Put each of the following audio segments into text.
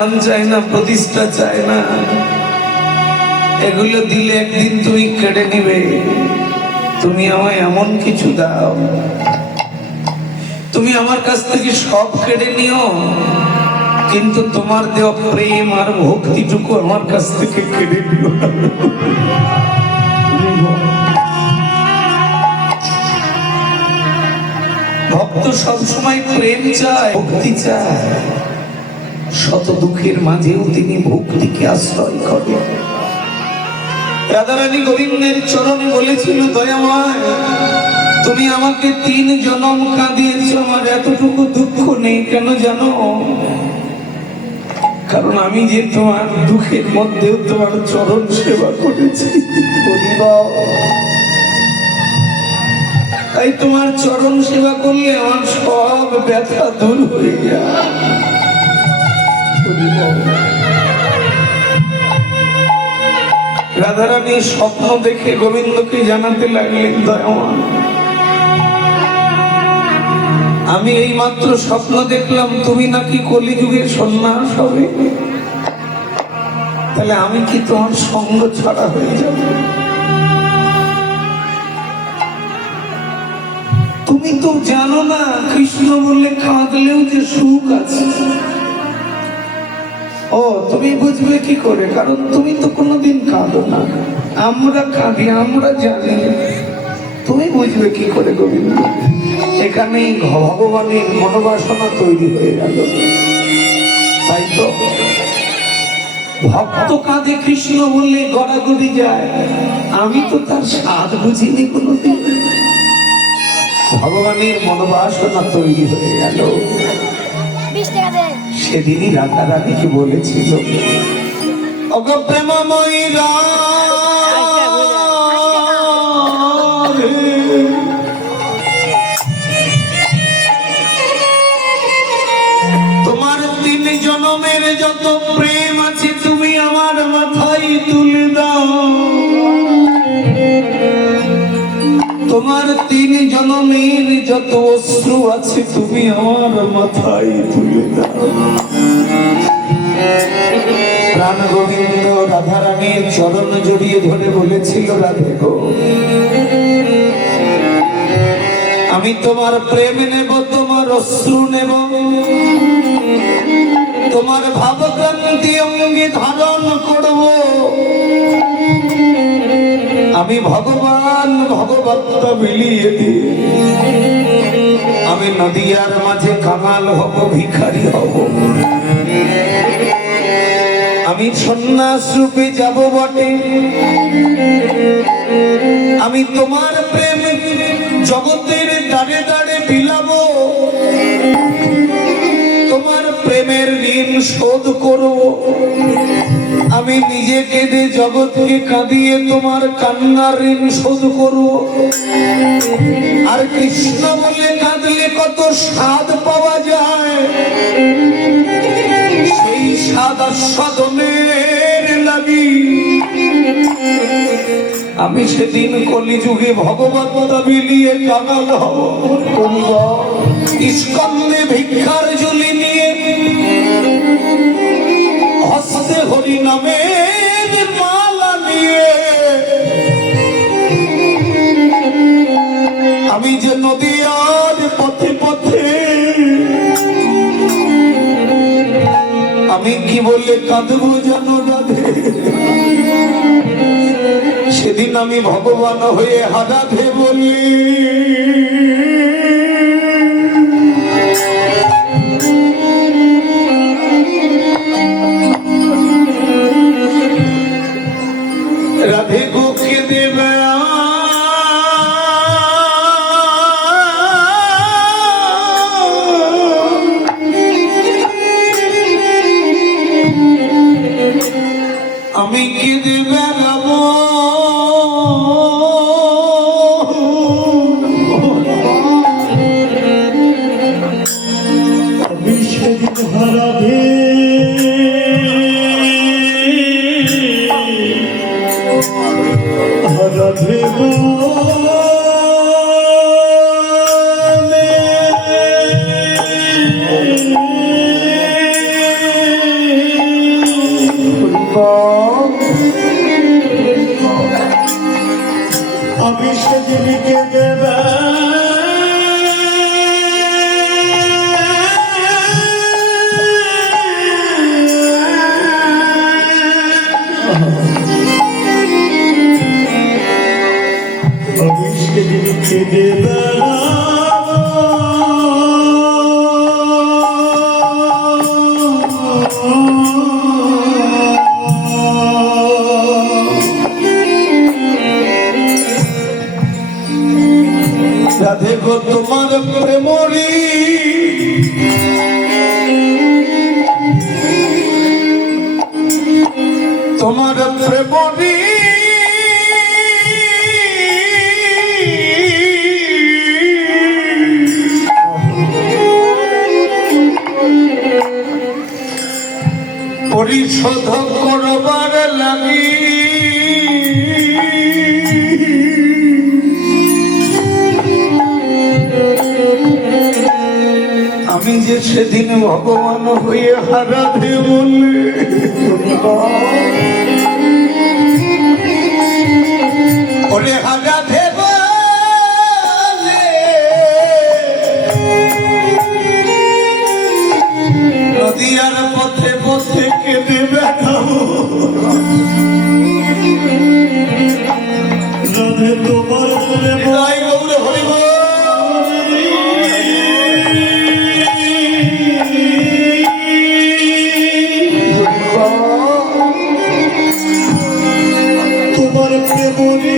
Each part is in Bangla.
চাই না, প্রতিষ্ঠা চাই না, এগুলো দিলে একদিন তুমি কেড়ে নিবে। তুমি আমায় এমন কিছু দাও, তুমি আমার কাছ থেকে সব কেড়ে নিও, কিন্তু তোমার দেওয়া প্রেম আর ভক্তিটুকু আমার কাছ থেকে কেড়ে নিও। ভক্ত সবসময় প্রেম চায়, ভক্তি চায়। শত দুঃখের মাঝেও তিনি ভক্তিকে আশ্রয় করেন। রাধারানী গোবিন্দের চরণে বলেছিল, দয়াময় তুমি আমাকে 3 জনম কাঁদিয়েছ, আমার এতটুকু দুঃখ নেই কেন জানো? কারণ আমি যে তোমার দুঃখের মধ্যেও তোমার চরণ সেবা করেছি। তাই তোমার চরণ সেবা করলে আমার সব ব্যথা দূর হয়ে যায়। রাধারানী স্বপ্ন দেখে গোবিন্দকে জানাতে লাগলেন, দয়াময় আমি এই মাত্র স্বপ্ন দেখলাম তুমি নাকি কলিযুগের সন্ন্যাস হবে, তাহলে আমি কি তোমার সঙ্গ ছাড়া হয়ে যাব? তুমি তো জানো না কৃষ্ণ বললে কাঁদলেও যে সুখ আছে। ও তুমি বুঝবে কি করে? কারণ তুমি তো কোনোদিন কাঁদো না, আমরা কাঁদি, আমরা জানি। তুমি বুঝবে কি করে গোবিন্দ? এখানেই ভগবানের মনোবাসনা তৈরি হয়ে গেল। তাই তো ভক্ত কাঁদে কৃষ্ণ বললে গড়াগড়ি যায়, আমি তো তার স্বাদ বুঝিনি কোনোদিন। ভগবানের মনোবাসনা তৈরি হয়ে গেল। সেদিনই রাধারানীকে বলেছিল, ওগো প্রেমময়ী তোমার 3 জনমের যত প্রেম আছে তুমি আমার মাথায় তুলে দাও। তোমার 3 জনমের যত অশ্রু আছে তুমি আমার মাথায় তুলে দাও। প্রাণ গোবিন্দ রাধারানীর চরণ জড়িয়ে ধরে বলেছিল, রাধে গো আমি তোমার প্রেম নেব, তোমার অশ্রু নেব, তোমার ভাবক্রান্তি অঙ্গে ধারণ করব। আমি ভগবান ভগবত্তা মিলিয়ে দিই, আমি নদিয়ার মাঝে কাঙাল হব, ভিখারি হব, আমি সন্ন্যাস রূপে যাব বটে, আমি তোমার প্রেম জগতের দাঁড়ে দাঁড়ে বিলাবো, তোমার প্রেমের ঋণ শোধ করব। আমি নিজে কেঁদে জগৎকে কাঁদিয়ে তোমার কান্নার ঋণ শোধ করব। আর কৃষ্ণ বলে কাঁদলে কত স্বাদ পাওয়া যায়, সেই স্বাদ আস্বাদনের লাগি আমি সেদিন কলিযুগে ভগবত্তা বিলিয়ে কাঙাল হব। স্কন্ধে ভিক্ষার ঝুলি নিয়ে হস্তে হরি নামের মালা নিয়ে আমি যে নদিয়ার পথে পথে আমি কি বলে কাঁদবো জানো রাধে? সেদিন আমি ভগবান হয়ে রাধে বলি, রাধে গোকে দেবে আমি কি দেবে গাবো, রাধে গো আমি সেদিনকে দেবে আমি সেদিনকে দেবে রাধে গো তোমার প্রেমরি তোমার প্রেমরি পরিশোধ করবার লাগি আমি যে সেদিন ভগবান হয়ে হারাধে বলে ওরে হারাধে বলে নদিয়ার পথে পথে কেঁদে বেড়াবো রাধে তোমার জয় গৌর হরিব তোমার প্রেমরি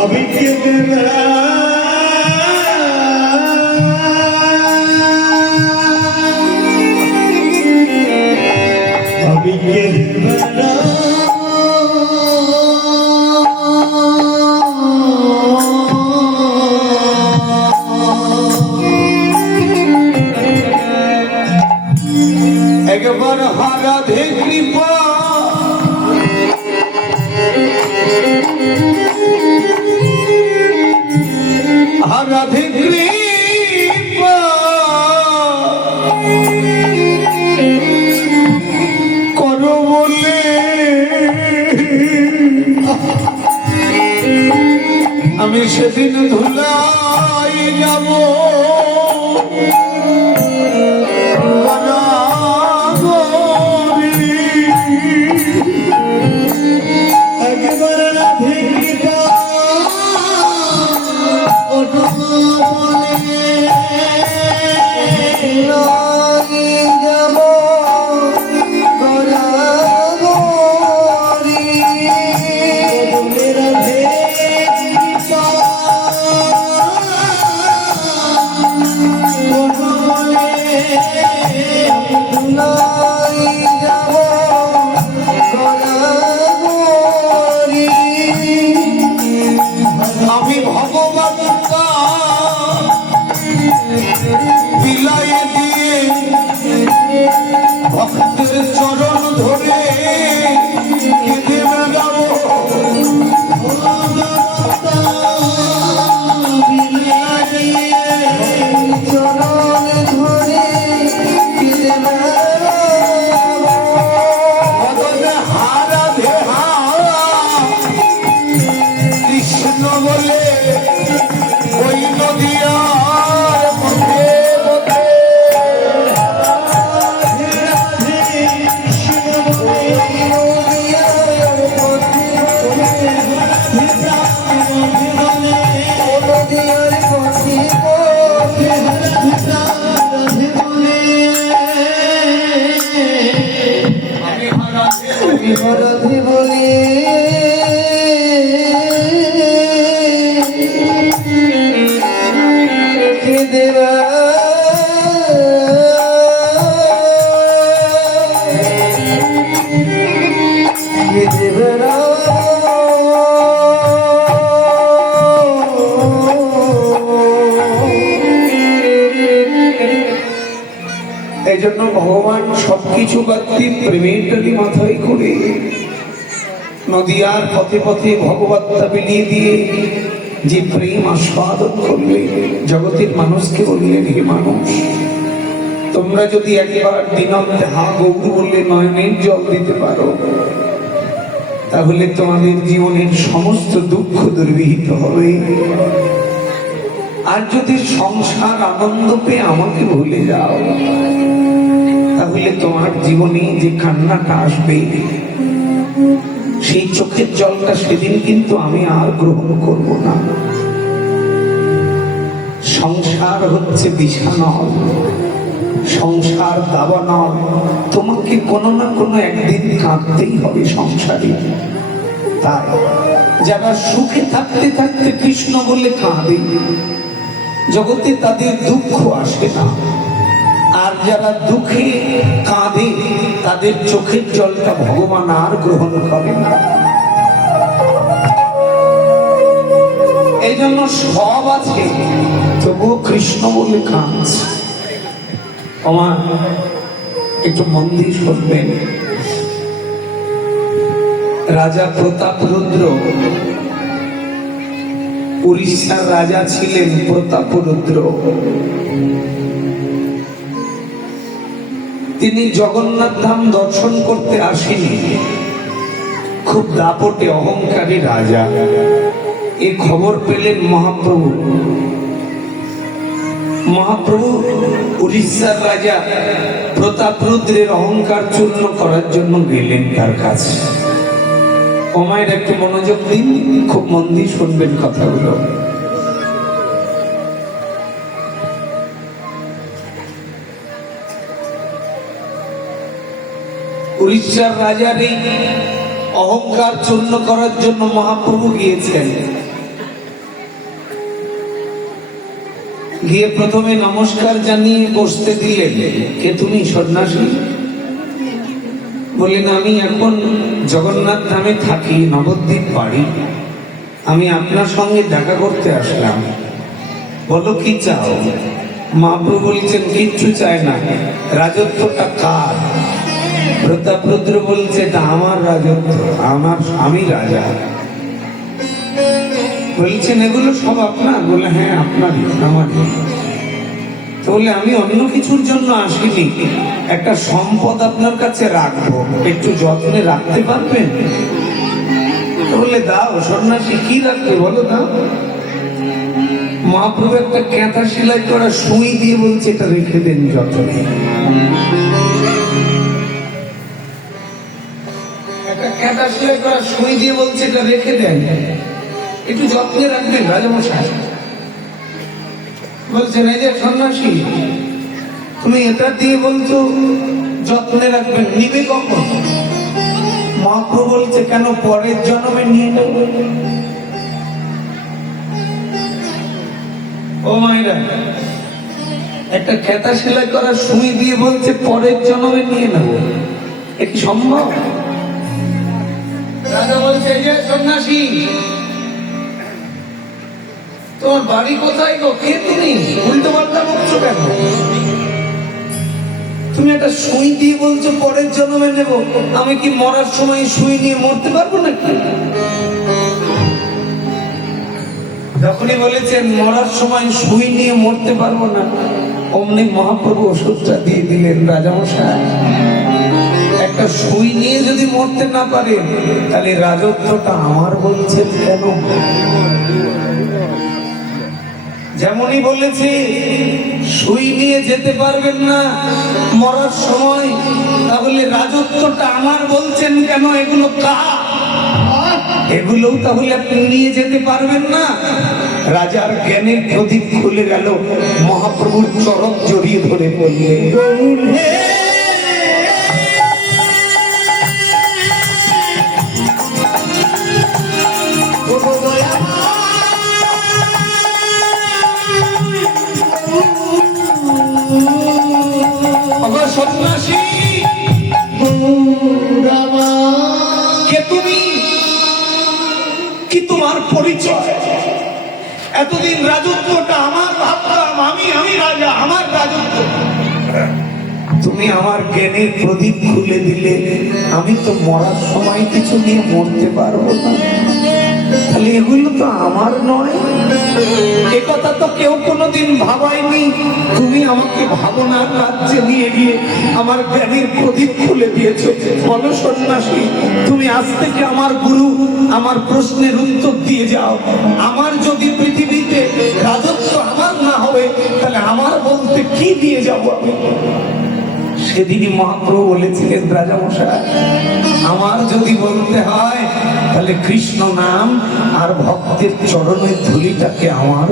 আমি কেঁদে আমি কেঁদে একবার হারাধে কৃপা হারাধে কৃপা করো বলে আমি সেদিন ধুলাই যাব আমি ভগবান বিলাই দিয়ে ভক্তের চরণ ধরে কেঁদে বেড়াবো হারাধে হারা কৃষ্ণ বলে ওই নদিয়ার পথে পথে রাধে বলে কিছু বাদ দিয়ে প্রেমেরটাকে মাথায় করে নদিয়ার পথে পথে ভগবত্তা বিলিয়ে দিয়ে যে প্রেম আস্বাদন করলে জগতের মানুষকে বললেন, হে মানুষ, তোমরা যদি একবার দিনন্তে হা গৌর বললে নয়নের জল দিতে পারো, তাহলে তোমাদের জীবনের সমস্ত দুঃখ দুর্বিহিত হবে। আর যদি সংসার আনন্দ পেয়ে আমাকে ভুলে যাও, তাহলে তোমার জীবনে যে কান্নাটা আসবে, সেই চোখের জলটা সেদিন কিন্তু আমি আর গ্রহণ করব না। সংসার হচ্ছে বিছানল, সংসার দাবানল। তোমাকে কোনো না কোনো একদিন কাঁদতেই হবে সংসারে। তাই যারা সুখে থাকতে থাকতে কৃষ্ণ বলে কাঁদে, জগতে তাদের দুঃখ আসে না। আর যারা দুঃখে কাঁদে, তাদের চোখের জলটা ভগবান আর গ্রহণ করে না। এই জন্য সব আছে, তবুও কৃষ্ণ বলে কাঁদছে। আমার একটু মন দিয়ে শুনবেন। রাজা প্রতাপরুদ্র, উড়িষ্যার রাজা ছিলেন প্রতাপরুদ্র। তিনি জগন্নাথ ধাম দর্শন করতে আসেনি। খুব দাপটে অহংকারী রাজা। এই খবর পেলেন মহাপ্রভু। মহাপ্রভু উড়িষ্যার রাজা প্রতাপরুদ্রের অহংকার চূর্ণ করার জন্য গেলেন তার কাছে। ওমায়ের একটু মনোযোগ দিন, খুব মন দিয়ে শুনবেন কথাগুলো। উড়িষ্যার রাজার এই অহংকার চূর্ণ করার জন্য মহাপ্রভু গিয়েছেন। গিয়ে প্রথমে নমস্কার জানিয়ে বসতে দিলেন। কে তুমি? সন্ন্যাসী। বললেন, আমি এখন জগন্নাথ ধামে থাকি, নবদ্বীপ বাড়ি। আমি আপনার সঙ্গে দেখা করতে আসলাম। বলো কি চাও? মহাপ্রভু বলছেন, কিচ্ছু চায় না। রাজত্বটা কার? প্রতাপরুদ্র বলছে, এটা আমার রাজত্ব, আমি রাজা। বলছেন, এগুলো সব আপনার? বলে, হ্যাঁ আপনারই, আমারই। তাহলে আমি অন্য কিছুর জন্য আসিনি, একটা সম্পদ আপনার কাছে রাখবো, একটু যত্নে রাখতে পারবেন? তাহলে দাও। সন্ন্যাসী, কি রাখবে বলো? দাও। মহাপ্রভু একটা ক্যাঁথা সেলাই করা সুই দিয়ে বলছে, এটা রেখে দেন যত্নে। একটা ক্যাঁথা সেলাই করা সুই দিয়ে বলছে, এটা রেখে দেন, একটু যত্নে রাখবেন রাজামশাই। বলছেন, এই যে সন্ন্যাসী, তুমি এটা দিয়ে বলছো যত্নে রাখবেন, নিবে কখন? মহাপ্রভু বলছে, কেন পরের জন্মে নিয়ে নেব। ও মায়েরা, একটা খেতা সেলাই করা সুই দিয়ে বলছে পরের জন্মে নিয়ে নেব, এ কি সম্ভব? রাজা বলছে, এই যে সন্ন্যাসী, তোমার বাড়ি কোথায় গো? কে তুমি? উল্টো পাল্টা বলছো কেন? তুমি একটা সুই দিয়ে বলছো পরের জন্মে নেব, আমি কি মরার সময় সুই নিয়ে মরতে পারবো নাকি? যখনই বলেছেন মরার সময় সুই নিয়ে মরতে পারবো না, অমনি মহাপ্রভু ওষুধটা দিয়ে দিলেন। রাজামশাই, একটা সুই নিয়ে যদি মরতে না পারে, তাহলে রাজত্বটা আমার বলছেন কেন? যেমনই বলেছে সুই নিয়ে যেতে পারবেন না মরার সময়, তাহলে রাজত্বটা আমার বলছেন কেন? এগুলো কার? এগুলোও তাহলে আপনি নিয়ে যেতে পারবেন না। রাজার জ্ঞানের প্রদীপ খুলে গেল, মহাপ্রভুর চরণ জড়িয়ে ধরে বললেন, সন্ন্যাসী, কে তুমি? কি তোমার পরিচয়? এতদিন রাজত্বটা আমার ভাবতাম, আমি রাজা, আমার রাজত্ব। তুমি আমার জ্ঞানের প্রদীপ খুলে দিলে, আমি তো মরার সময় কিছু নিয়ে মরতে পারবো না। তাহলে এগুলো তো আমার নয়, এ কথা তো কেউ কোনোদিন ভাবায়নি। তুমি আমাকে ভাবনার রাজ্যে নিয়ে গিয়ে আমার জ্ঞানের প্রদীপ খুলে দিয়েছো। বলো সন্ন্যাসী, তুমি আজ থেকে আমার গুরু, আমার প্রশ্নের উত্তর দিয়ে যাও। আমার যদি পৃথিবীতে রাজত্ব আমার না হবে, তাহলে আমার বলতে কি দিয়ে যাব আমি? সেদিনই মহাপ্রভু বলেছিলেন, রাজামশাই আমার যদি বলতে হয়, তাহলে কৃষ্ণ নাম আর ভক্তের চরণের ধুলিটাকে আমার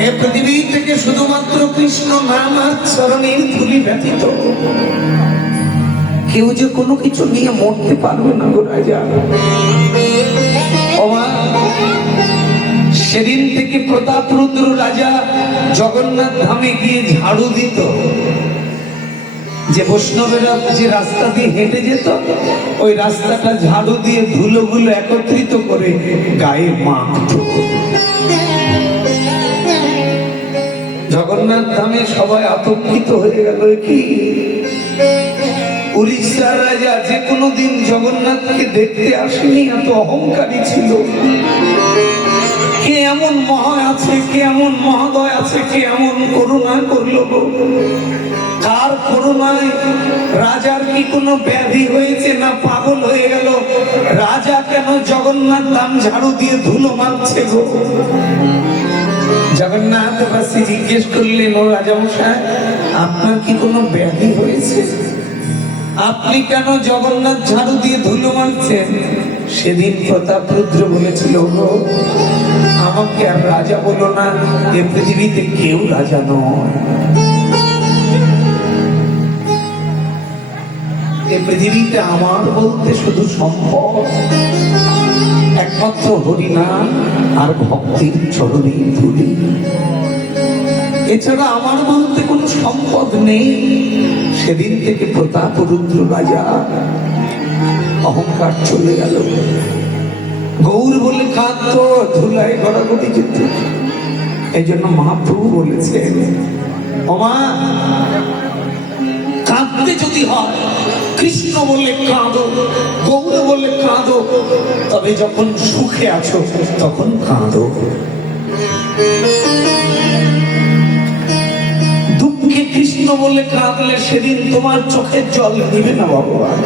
এই পৃথিবী থেকে শুধুমাত্র কৃষ্ণ নাম আর চরণের ধুলি ব্যতীত কেউ যে কোনো কিছু নিয়ে মরতে পারবে না গো রাজা। সেদিন থেকে প্রতাপরুদ্র রাজা জগন্নাথ ধামে গিয়ে ঝাড়ু দিত। যে বৈষ্ণবেরা যে রাস্তা দিয়ে হেঁটে যেত, ওই রাস্তাটা ঝাড়ু দিয়ে ধুলোগুলো একত্রিত করে গায়ে মাখত। জগন্নাথ ধামে সবাই আতঙ্কিত হয়ে গেল, কি উড়িষ্যার রাজা যে কোনোদিন জগন্নাথকে দেখতে আসেনি, এত অহংকারী ছিল। কে এমন মহা আছে, কে এমন মহোদয় আছে, কে এমন করুণা করলো গো? কার করুণায়? রাজার কি কোনো ব্যাধি হয়েছে, না পাগল হয়ে গেল? রাজা কেন জগন্নাথ ধাম ঝাড়ু দিয়ে ধুলো মারছে গো? জগন্নাথবাসী জিজ্ঞেস করলেন, ও রাজামশাই আপনার কি কোনো ব্যাধি হয়েছে? আপনি কেন জগন্নাথ ঝাড়ু দিয়ে ধুলো মারছেন? সেদিন প্রতাপরুদ্র বলেছিল, গো আমাকে আর রাজা বলো না, এ পৃথিবীতে কেউ রাজা নয়। এ পৃথিবীতে আমার বলতে শুধু সম্পদ একমাত্র হরিনাম আর ভক্তির চরণের ধুলি, এছাড়া আমার বলতে কোনো সম্পদ নেই। সেদিন থেকে প্রতাপরুদ্র রাজা অহংকার চলে গেল। গৌর বলে কাঁদত, ধুলায় গড়াগড়ি যেত। এই জন্য মহাপ্রভু বলেছেন, ওমা কাঁদতে যদি হয় কৃষ্ণ বলে কাঁদো, গৌর বলে কাঁদো, তবে যখন সুখে আছো তখন কাঁদো। দুঃখে কৃষ্ণ বলে কাঁদলে সেদিন তোমার চোখের জল নিবে না ভগবান।